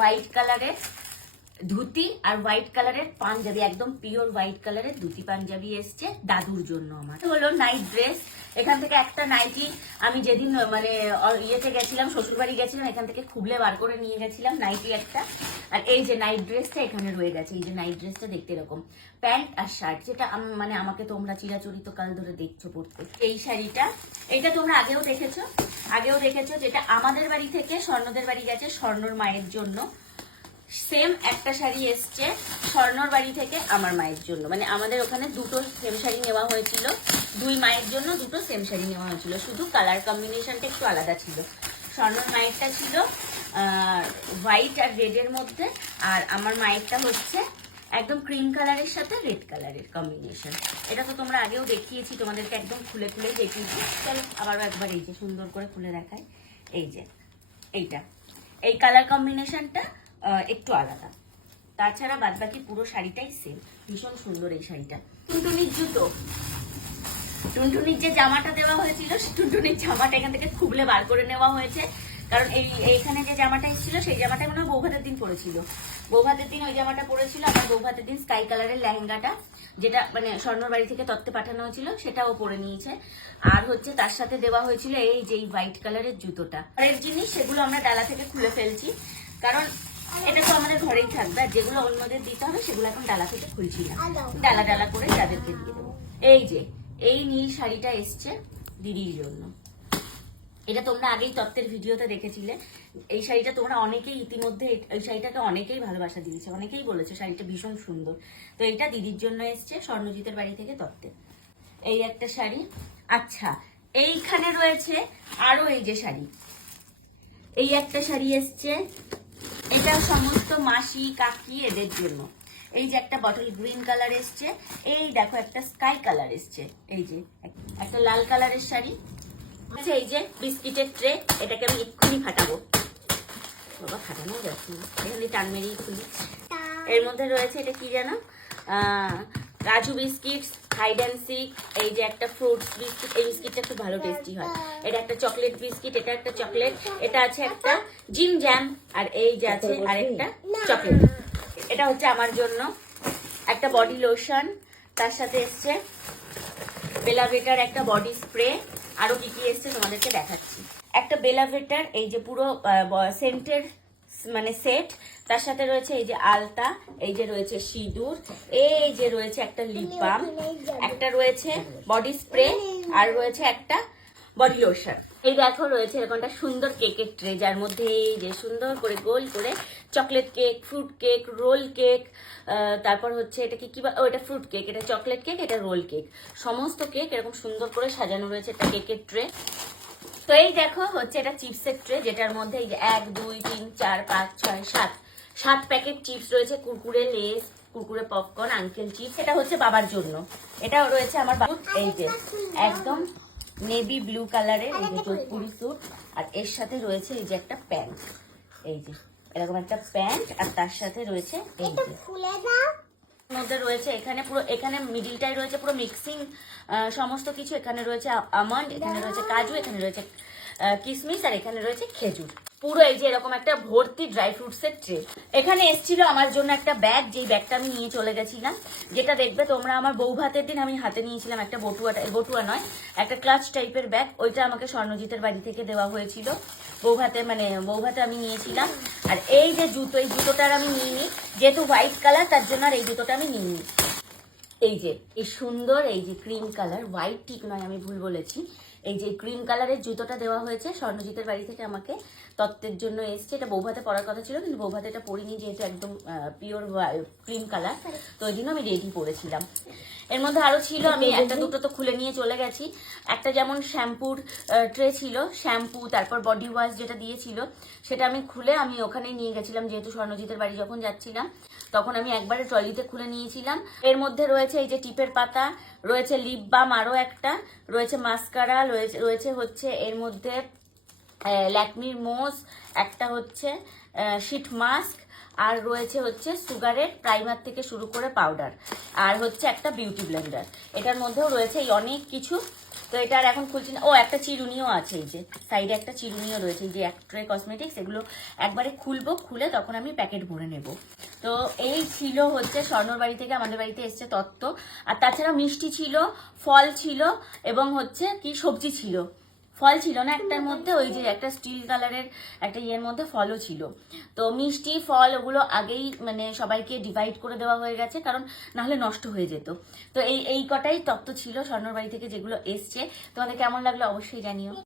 White কালারের ধুতি আর white কালারের পাঞ্জাবি, একদম পিওর হোয়াইট কালারের ধুতি পাঞ্জাবি এসছে দাদুর জন্য। আমার হলো নাইট ড্রেস। এখান থেকে একটা নাইটি আমি যেদিন মানে ইয়েতে গেছিলাম, শ্বশুরবাড়ি গেছিলাম, এখান থেকে খুবলে বার করে নিয়ে গেছিলাম নাইটি একটা। আর এই যে নাইট ড্রেসটা এখানে রয়ে গেছে। এই যে নাইট ড্রেসটা দেখতে এরকম প্যান্ট আর শার্ট, যেটা মানে আমাকে তোমরা চিরাচরিত কাল ধরে দেখছো পড়তে। এই শাড়িটা, এইটা তোমরা আগেও দেখেছো, যেটা আমাদের বাড়ি থেকে স্বর্ণদের বাড়ি গেছে স্বর্ণর মায়ের জন্য। সেম একটা শাড়ি এসছে স্বর্ণর বাড়ি থেকে আমার মায়ের জন্য, মানে আমাদের ওখানে দুটো সেম শাড়ি নেওয়া হয়েছিল, দুই মায়ের জন্য দুটো সেম শাড়ি নেওয়া হয়েছিল, শুধু কালার কম্বিনেশনটা একটু আলাদা ছিল। স্বর্ণর মায়েরটা ছিল হোয়াইট আর রেডের মধ্যে, আর আমার মায়েরটা হচ্ছে একদম ক্রিম কালারের সাথে রেড কালারের কম্বিনেশন। এটা তো তোমরা আগেও দেখিয়েছি, তোমাদেরকে একদম খুলে খুলে দেখিয়েছি। চলো আবারও একবার এই যে সুন্দর করে খুলে দেখাই। এই যে এই কালার কম্বিনেশনটা একটু আলাদা, তাছাড়া বাদ বাকি পুরো শাড়িটাই সেম। ভীষণ সুন্দর এই শাড়িটা। টুনটুনির জুতো, টুনটুনির যে জামাটা দেওয়া হয়েছিল, টুনটুনির জামাটা এখান থেকে খুবলে বার করে নেওয়া হয়েছে, কারণ এইখানে যে জামাটা এসেছিল সেই জামাটা মনে হয় বৌভাতের দিন পরেছিল। বৌভাতের দিন ওই জামাটা পরেছিল। আমার বৌভাতের দিন স্কাই কালারের লেহেঙ্গাটা, যেটা মানে স্বর্ণর বাড়ি থেকে তত্ত্বে পাঠানো হয়েছিল, সেটাও পরে নিয়েছে। আর হচ্ছে তার সাথে দেওয়া হয়েছিল এই যে হোয়াইট কালারের জুতোটা। পরের জিনিস সেগুলো আমরা ডালা থেকে খুলে ফেলছি, কারণ এটা তো আমাদের ঘরেই থাকবে। আর যেগুলো অন্যদের দিতে হবে সেগুলো এখন ডালা থেকে খুলছি না, ডালা ডালা করে যাদেরকে দিয়ে দেবো। এই যে এই নীল শাড়িটা এসছে দিদির জন্য। এটা তোমরা আগেই তত্ত্বের ভিডিওতে দেখেছিলে। এই শাড়িটা তোমরা অনেকেই ইতিমধ্যে এই শাড়িটাকে অনেকেই ভালোবাসা দিয়েছে, অনেকেই বলেছে শাড়িটা ভীষণ সুন্দর। তো এইটা দিদির জন্য এসছে স্বর্ণজিতের বাড়ি থেকে তত্ত্বে। এই একটা শাড়ি। আচ্ছা, এইখানে রয়েছে আরো এই যে শাড়ি, এই একটা শাড়ি এসছে, এটা সমস্ত মাসি কাকি এদের জন্য। এই যে একটা বটল গ্রিন কালার এসছে, এই দেখো একটা স্কাই কালার এসছে, এই যে একটা লাল কালারের শাড়ি। আচ্ছা, এই যে বিস্কিটের ট্রে, এটাকে আমি এক্ষুনি ফাটাবো। বাবা ফাটানো যাচ্ছে না, এখানে টান মেরেই খুলি। এর মধ্যে রয়েছে এটা কি জানো, কাজু বিস্কিট, হাইড অ্যান্ড সিক। এই যে একটা ফ্রুটস বিস্কিট, এই বিস্কিটটা খুব ভালো টেস্টি হয়। এটা একটা চকলেট বিস্কিট, এটা একটা চকলেট। এটা আছে একটা জিম জ্যাম, আর এই যে আছে আরেকটা চকলেট। এটা হচ্ছে আমার জন্য একটা বডি লোশন, তার সাথে এসছে বেলাভেটার একটা বডি স্প্রে। আরো কি কি এসছে তোমাদেরকে দেখাচ্ছি। একটা বেলাভেটার এই যে পুরো সেন্টের মানে সেট, তার সাথে রয়েছে এই যে আলতা, এই যে রয়েছে সিঁদুর, এই যে রয়েছে একটা লিপ বাম, একটা রয়েছে বডি স্প্রে, আর রয়েছে একটা বডি লোশন। এই দেখো রয়েছে এরকমটা সুন্দর কেকের ট্রে, যার মধ্যে এই যে সুন্দর করে গোল করে chocolate cake, fruit cake, roll cake, তারপর হচ্ছে এটা কি এটা ফ্রুট কেক, এটা চকলেট কেক, এটা রোল কেক, সমস্ত কেক এরকম সুন্দর করে সাজানো রয়েছে একটা কেকের ট্রে। তো এই দেখো হচ্ছে এটা চিপসের ট্রে, যেটার মধ্যে এই যে 1 2 3 4 5 6 7 প্যাকেট চিপস রয়েছে, Kurkure, less, Kurkure, popcorn, uncle chips. এটা হচ্ছে বাবার জন্য। এটাও রয়েছে আমার বাবু, এই যে একদম নেভি ব্লু কালারের এই যে যোধপুরি স্যুট, আর এর সাথে রয়েছে এই যে একটা প্যান্ট, এই যে এরকম একটা প্যান্ট, আর তার সাথে রয়েছে এই যে মধ্যে রয়েছে এখানে পুরো, এখানে মিডিলটাই রয়েছে পুরো মিক্সিং সমস্ত কিছু। এখানে রয়েছে আমন্ড, এখানে রয়েছে কাজু, এখানে রয়েছে কিশমিশ, আর এখানে রয়েছে খেজুর। পুরো এই যে এরকম একটা ভর্তি ড্রাই ফ্রুটসের ট্রে। এখানে এসেছিল আমার জন্য একটা ব্যাগ, যেই ব্যাগটা আমি নিয়ে চলে গেছিলাম, যেটা দেখবে তোমরা আমার বৌভাতের দিন আমি হাতে নিয়েছিলাম একটা বটুয়া নয়, একটা ক্লাচ টাইপের ব্যাগ। ওইটা আমাকে স্বর্ণজিতের বাড়ি থেকে দেওয়া হয়েছিল বৌভাতে আমি নিয়েছিলাম। আর এই যে জুতো, এই জুতোটার আমি নিইনি, যেহেতু হোয়াইট কালার তার জন্য আর এই জুতোটা আমি নিইনি। এই যে এই সুন্দর এই যে ক্রিম কালার, হোয়াইট ঠিক নয় আমি ভুল বলেছি, এই যে ক্রিম কালারের জুতোটা দেওয়া হয়েছে স্বর্ণজিতের বাড়ি থেকে আমাকে তত্ত্বের জন্য এসছে। এটা বৌভাতে পরার কথা ছিল, কিন্তু বৌভাতে এটা পরিনি, যেহেতু একদম পিওর ক্রিম কালার, তো ওই জন্য আমি রেডি পরেছিলাম। এর মধ্যে আরো ছিল, আমি একটা দুটো তো খুলে নিয়ে চলে গেছি। একটা যেমন শ্যাম্পুর ট্রে ছিল, শ্যাম্পু, তারপর বডি ওয়াশ যেটা দিয়েছিল সেটা আমি খুলে আমি ওখানেই নিয়ে গেছিলাম, যেহেতু স্বর্ণজিতের বাড়ি যখন যাচ্ছিলাম তখন আমি একবারে ট্রলিতে খুলে নিয়েছিলাম। এর মধ্যে রয়েছে এই যে টিপের পাতা, রয়েছে লিপ বাম, আরো একটা রয়েছে মাস্কারা, রয়েছে হচ্ছে এর মধ্যে ল্যাকমির মোজ, একটা হচ্ছে শিট মাস্ক, আর রয়েছে হচ্ছে সুগারের প্রাইমার থেকে শুরু করে পাউডার, আর হচ্ছে একটা বিউটি ব্লেন্ডার। এটার মধ্যেও রয়েছে এই অনেক কিছু তো এটা আর এখন খুলছি না। ও একটা চিরুনিও আছে, এই যে সাইডে একটা চিরুনিও রয়েছে, এই যে অ্যাক্ট্রে কসমেটিক্স, এগুলো একবারে খুলবো, খুলে তখন আমি প্যাকেট ভরে নেব। তো এই ছিল হচ্ছে স্বর্ণর বাড়ি থেকে আমাদের বাড়িতে এসছে তত্ত্ব। আর তাছাড়া মিষ্টি ছিল, ফল ছিল, এবং হচ্ছে কি সবজি ছিল। ফল ছিল না একটার মধ্যে, ওই যে একটা স্টিল কালারের একটা ইয়ের মধ্যে ফলও ছিল। তো মিষ্টি ফল ওগুলো আগেই মানে সবাইকে ডিভাইড করে দেওয়া হয়ে গেছে, কারণ নাহলে নষ্ট হয়ে যেত। তো এই কটাই তত্ত্ব ছিল স্বর্ণর বাড়ি থেকে যেগুলো এসছে। তোমাদের কেমন লাগলো অবশ্যই জানিও।